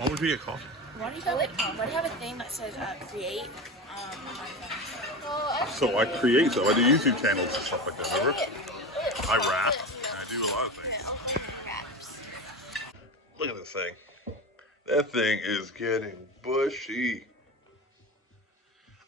Why would we get coffee? Why do you have a thing that says create on my phone? So I create stuff. I do YouTube channels and stuff like that, remember? I rap, and I do a lot of things. Look at this thing. That thing is getting bushy.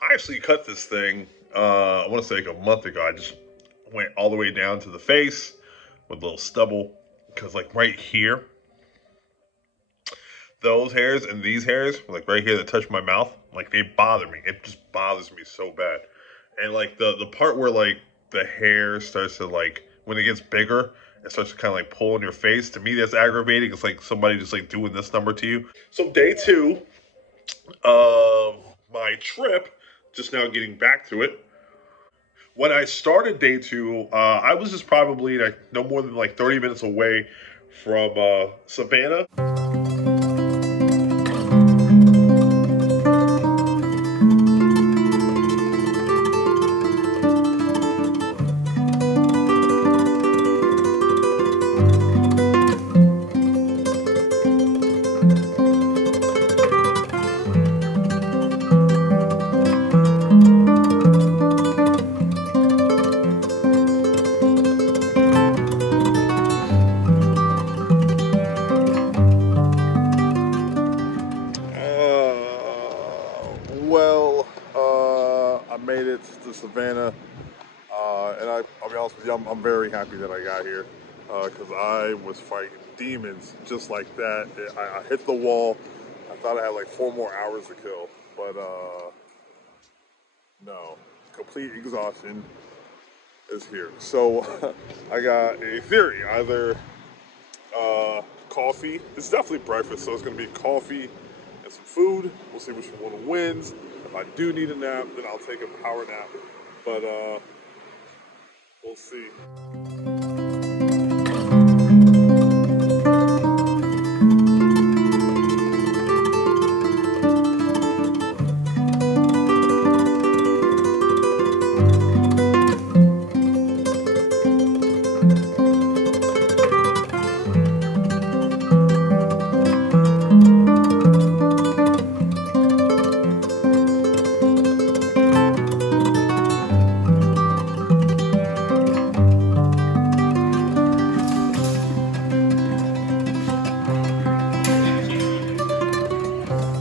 I actually cut this thing, I want to say like a month ago. I just went all the way down to the face with a little stubble. Because like right here, those hairs and these hairs, like right here that touch my mouth, like they bother me. It just bothers me so bad. And like the part where like the hair starts to like, when it gets bigger, it starts to kind of like pull in your face. To me, that's aggravating. It's like somebody just like doing this number to you. So day 2 of my trip, just now getting back to it. When I started day 2, I was just probably like no more than like 30 minutes away from Savannah. I made it to Savannah, and I'll be honest with you, I'm very happy that I got here, because I was fighting demons just like that. I hit the wall. I thought I had like 4 more hours to kill, but no, complete exhaustion is here. So I got a theory, either coffee, it's definitely breakfast, so it's gonna be coffee and some food. We'll see which one wins. If I do need a nap, then I'll take a power nap, but we'll see.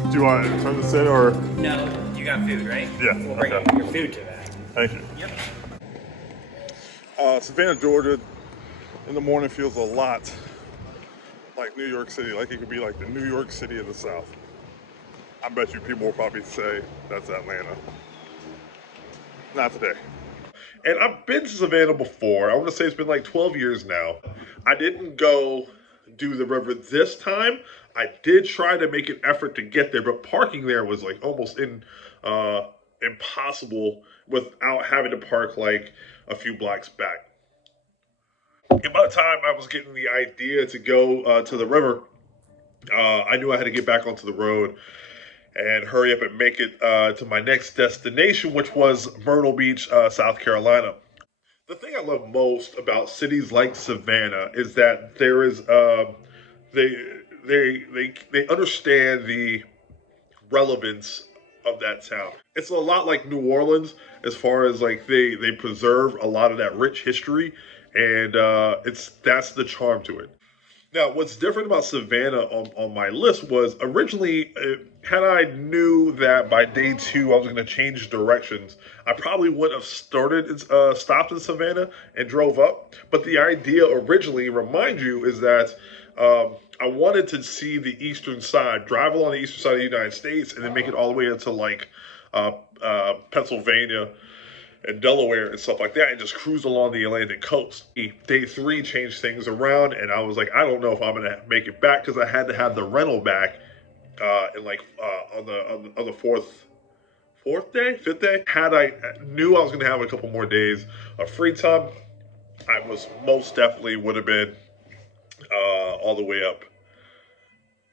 Do you want to turn this in, or? No, you got food, right? Yeah. We'll bring Okay. your food to that. Thank you. Yep. Savannah, Georgia, in the morning feels a lot like New York City, like it could be like the New York City of the South. I bet you people will probably say that's Atlanta. Not today. And I've been to Savannah before. I want to say it's been like 12 years now. I didn't go do the river this time. I did try to make an effort to get there, but parking there was like almost impossible without having to park like a few blocks back. And by the time I was getting the idea to go to the river, I knew I had to get back onto the road and hurry up and make it to my next destination, which was Myrtle Beach, South Carolina. The thing I love most about cities like Savannah is that there is they understand the relevance of that town. It's a lot like New Orleans as far as like they preserve a lot of that rich history, and that's the charm to it. Now, what's different about Savannah on my list was originally, had I knew that by day 2 I was going to change directions, I probably wouldn't have stopped in Savannah and drove up. But the idea originally, remind you, is that I wanted to see the eastern side, drive along the eastern side of the United States, and then make it all the way into like Pennsylvania and Delaware and stuff like that, and just cruise along the Atlantic coast. Day 3 changed things around, and I was like, I don't know if I'm gonna make it back, because I had to have the rental back in like on the fifth day. Had I knew I was gonna have a couple more days of free time, I was most definitely would have been all the way up.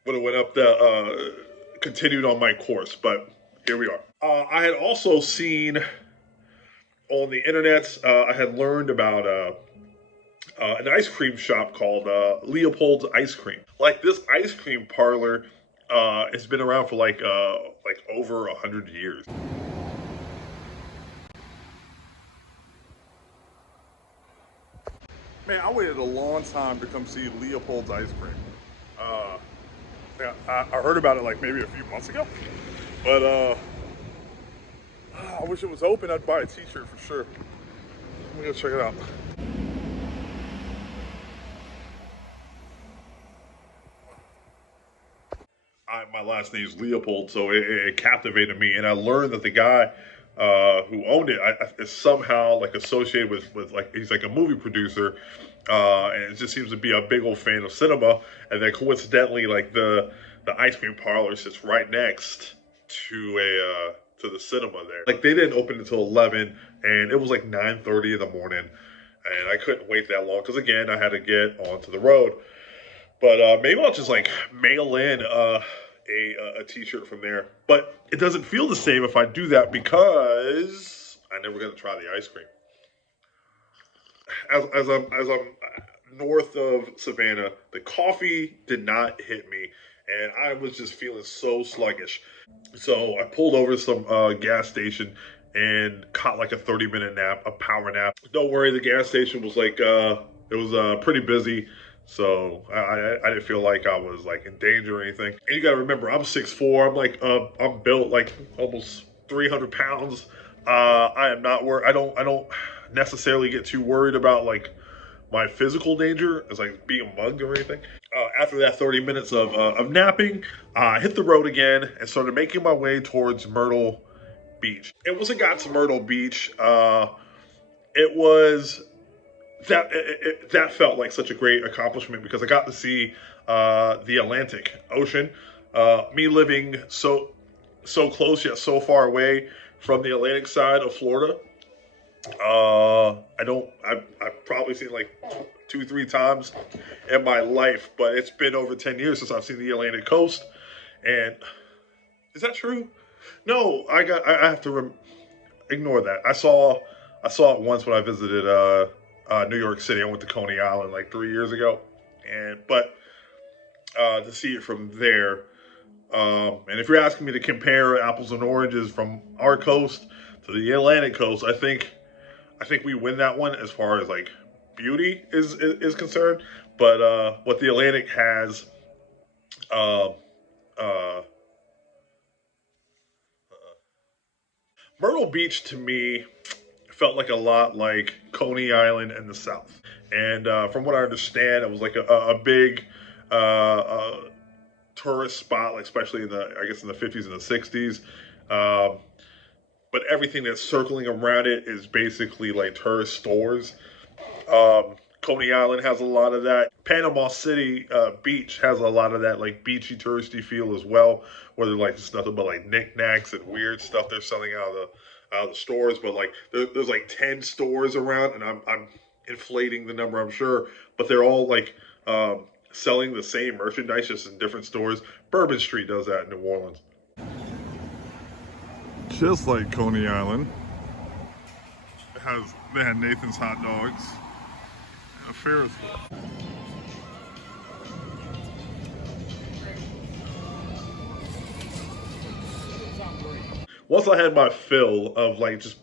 Would have went up the continued on my course, but here we are. I had also seen on the internet, I had learned about an ice cream shop called Leopold's Ice Cream. Like, this ice cream parlor It's been around for like over 100 years. Man, I waited a long time to come see Leopold's ice cream. Uh, yeah, I heard about it like maybe a few months ago, but I wish it was open. I'd buy a T-shirt for sure. Let me go check it out. My last name is Leopold, so it captivated me, and I learned that the guy who owned it is somehow like associated with like he's like a movie producer, and it just seems to be a big old fan of cinema. And then coincidentally, like the ice cream parlor sits right next to to the cinema there. Like they didn't open until 11, and it was like 9:30 in the morning, and I couldn't wait that long because again I had to get onto the road. But maybe I'll just like mail in a T-shirt from there. But it doesn't feel the same if I do that because I never got to try the ice cream. As I'm north of Savannah, the coffee did not hit me, and I was just feeling so sluggish. So I pulled over to some gas station and caught like a 30-minute nap, a power nap. Don't worry, the gas station was like it was pretty busy, so I didn't feel like I was like in danger or anything. And you got to remember, I'm 6'4". I'm like I'm built like almost 300 pounds. I am not worried. I don't necessarily get too worried about like my physical danger as like being mugged or anything. After that 30 minutes of napping, I hit the road again and started making my way towards Myrtle Beach. And once I got to Myrtle Beach, it was that felt like such a great accomplishment because I got to see the Atlantic Ocean. Me living so close yet so far away from the Atlantic side of Florida. I've probably seen like 2, 3 times in my life, but it's been over 10 years since I've seen the Atlantic coast. And is that true? No, I have to ignore that. I saw it once when I visited New York City. I went to Coney Island like 3 years ago, and but to see it from there, and if you're asking me to compare apples and oranges from our coast to the Atlantic coast, I think we win that one as far as like beauty is concerned. But what the Atlantic has, uh, uh, Myrtle Beach to me felt like a lot like Coney Island in the South. And from what I understand, it was like a big tourist spot, like especially in the I guess in the 50s and the 60s. Um, but everything that's circling around it is basically like tourist stores. Coney Island has a lot of that. Panama City Beach has a lot of that, like beachy, touristy feel as well. Where they're like it's nothing but like knickknacks and weird stuff they're selling out of the stores. But like there's like 10 stores around, and I'm inflating the number, I'm sure. But they're all like selling the same merchandise, just in different stores. Bourbon Street does that in New Orleans. Just like Coney Island, they had Nathan's hot dogs. A Ferris wheel. Once I had my fill of like just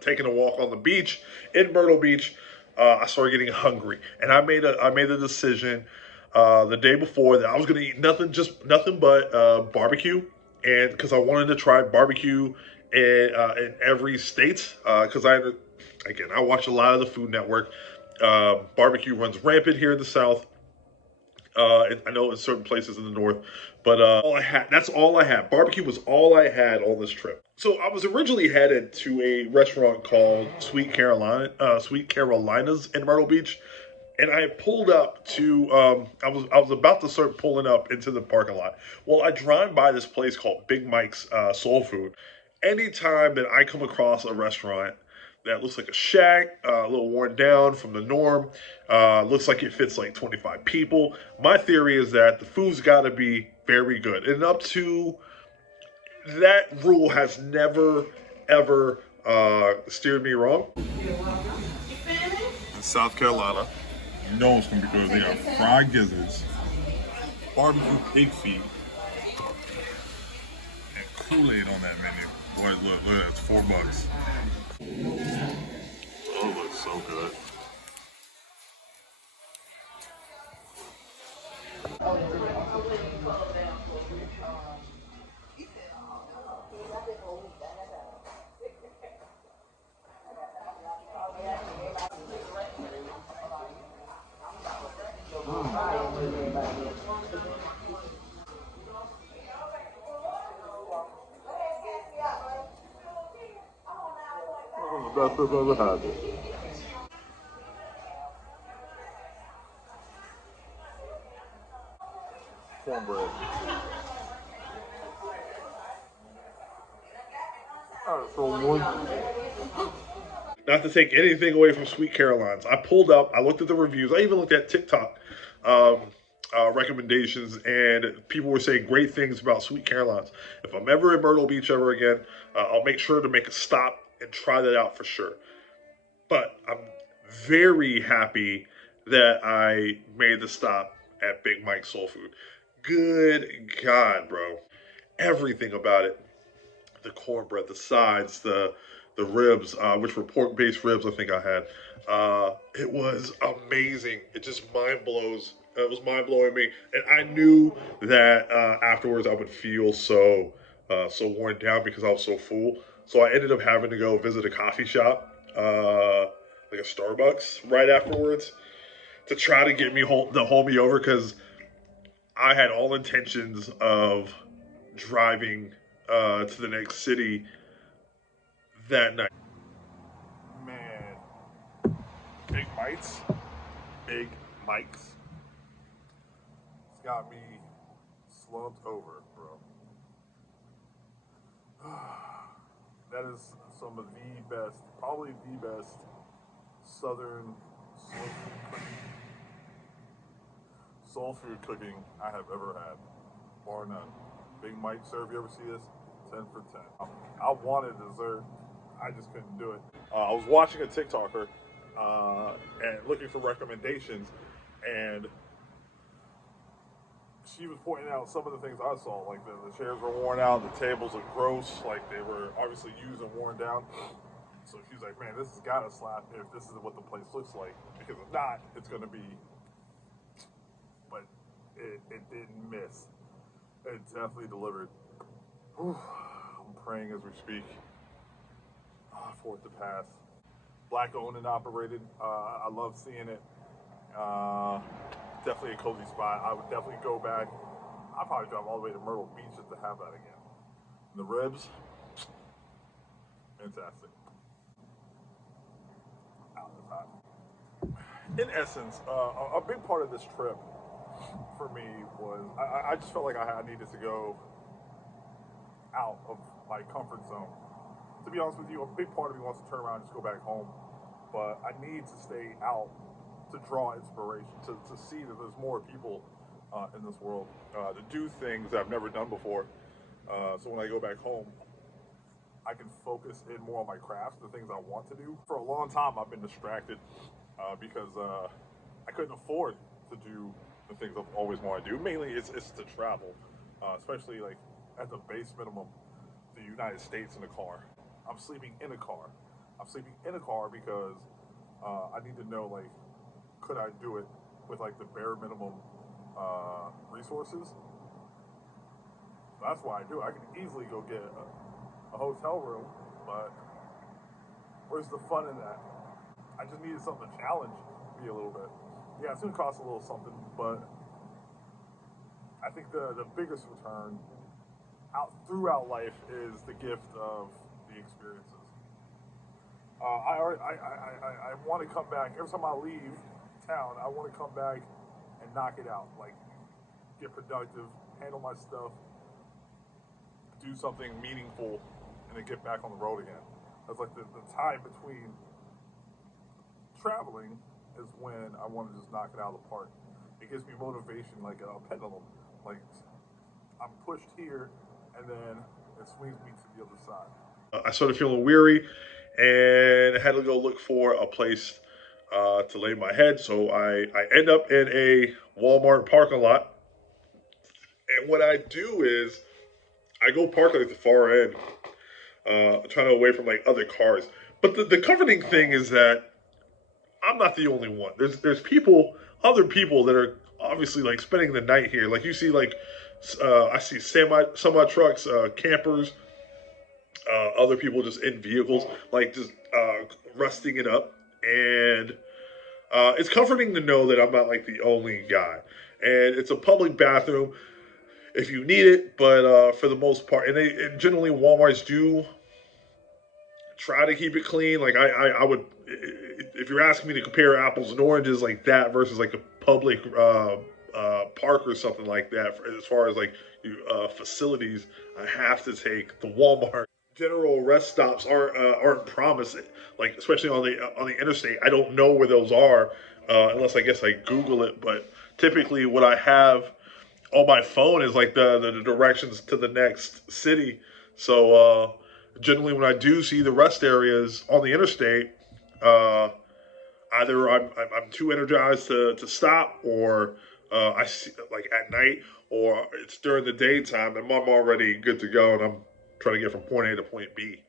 taking a walk on the beach in Myrtle Beach, I started getting hungry, and I made a decision the day before that I was gonna eat nothing but barbecue, and because I wanted to try barbecue in every state, because I watch a lot of the Food Network. Barbecue runs rampant here in the South. I know in certain places in the North, but that's all I had. Barbecue was all I had on this trip. So I was originally headed to a restaurant called Sweet Carolinas in Myrtle Beach, and I pulled up to. I was about to start pulling up into the parking lot. Well, I drive by this place called Big Mike's Soul Food. Anytime that I come across a restaurant that looks like a shack, a little worn down from the norm. Looks like it fits like 25 people. My theory is that the food's got to be very good. And up to that rule has never, ever steered me wrong. In South Carolina, you know it's going to be good. They got fried gizzards, barbecue pig feet, Kool-Aid on that menu. Boy, look, that's $4. Oh, it looks so good. Oh, the best I've ever had. Cornbread. Alright, so one. Not to take anything away from Sweet Caroline's, I pulled up, I looked at the reviews, I even looked at TikTok um, recommendations, and people were saying great things about Sweet Caroline's. If I'm ever in Myrtle Beach ever again, I'll make sure to make a stop and try that out for sure. But I'm very happy that I made the stop at Big Mike's Soul Food. Good God, bro. Everything about it, the cornbread, the sides, the ribs, which were pork based ribs. I think I had. It was amazing. It just mind blows. It was mind blowing me, and I knew that afterwards I would feel so worn down because I was so full. So I ended up having to go visit a coffee shop, like a Starbucks, right afterwards to try to get me to hold me over because I had all intentions of driving to the next city that night. Man, Big Mike's, Big Mike's, it's got me slumped over, bro. That is some of the best, probably the best Southern soul food cooking I have ever had, bar none. Big Mike, sir, if you ever see this, 10 for 10. I wanted dessert, I just couldn't do it. I was watching a TikToker and looking for recommendations, and she was pointing out some of the things I saw, like the chairs were worn out, the tables look gross, like they were obviously used and worn down. So she's like, man, this has got to slap if this is what the place looks like, because if not, it's going to be. But it didn't miss. It definitely delivered. Whew. I'm praying as we speak for it to pass. Black owned and operated. I love seeing it. Definitely a cozy spot. I would definitely go back. I'd probably drive all the way to Myrtle Beach just to have that again. And the ribs, fantastic. Out of hot. In essence, a big part of this trip for me was I just felt like I needed to go out of my comfort zone. To be honest with you, a big part of me wants to turn around and just go back home, but I need to stay out to draw inspiration, to see that there's more people in this world, to do things that I've never done before. So when I go back home, I can focus in more on my craft, the things I want to do. For a long time, I've been distracted because I couldn't afford to do the things I've always wanted to do. Mainly, it's to travel, especially like at the base minimum, the United States in a car. I'm sleeping in a car. I'm sleeping in a car because I need to know, like, could I do it with like the bare minimum resources? That's why I do it. I can easily go get a hotel room, but where's the fun in that? I just needed something to challenge me a little bit. Yeah, it's gonna cost a little something, but I think the biggest return out throughout life is the gift of the experiences. I want to come back every time I leave town. I want to come back and knock it out, like get productive, handle my stuff, do something meaningful, and then get back on the road again. That's like the time between traveling is when I want to just knock it out of the park. It gives me motivation like a pendulum. Like I'm pushed here, and then it swings me to the other side. I started feeling weary, and I had to go look for a place to lay my head. So I end up in a Walmart parking lot, and what I do is I go park like the far end, trying to away from like other cars. But the comforting thing is that I'm not the only one. There's people, other people that are obviously like spending the night here. Like you see, like I see semi trucks, campers, other people just in vehicles, like just rusting it up, and it's comforting to know that I'm not like the only guy. And it's a public bathroom if you need it, but for the most part, and generally Walmart's do try to keep it clean. Like I would, if you're asking me to compare apples and oranges like that versus like a public park or something like that, as far as like facilities, I have to take the Walmart. General rest stops aren't promising, like especially on the interstate. I don't know where those are unless I guess I Google it. But typically, what I have on my phone is like the directions to the next city. So generally, when I do see the rest areas on the interstate, uh, either I'm too energized to stop, or I see like at night, or it's during the daytime, and I'm already good to go, and I'm trying to get from point A to point B.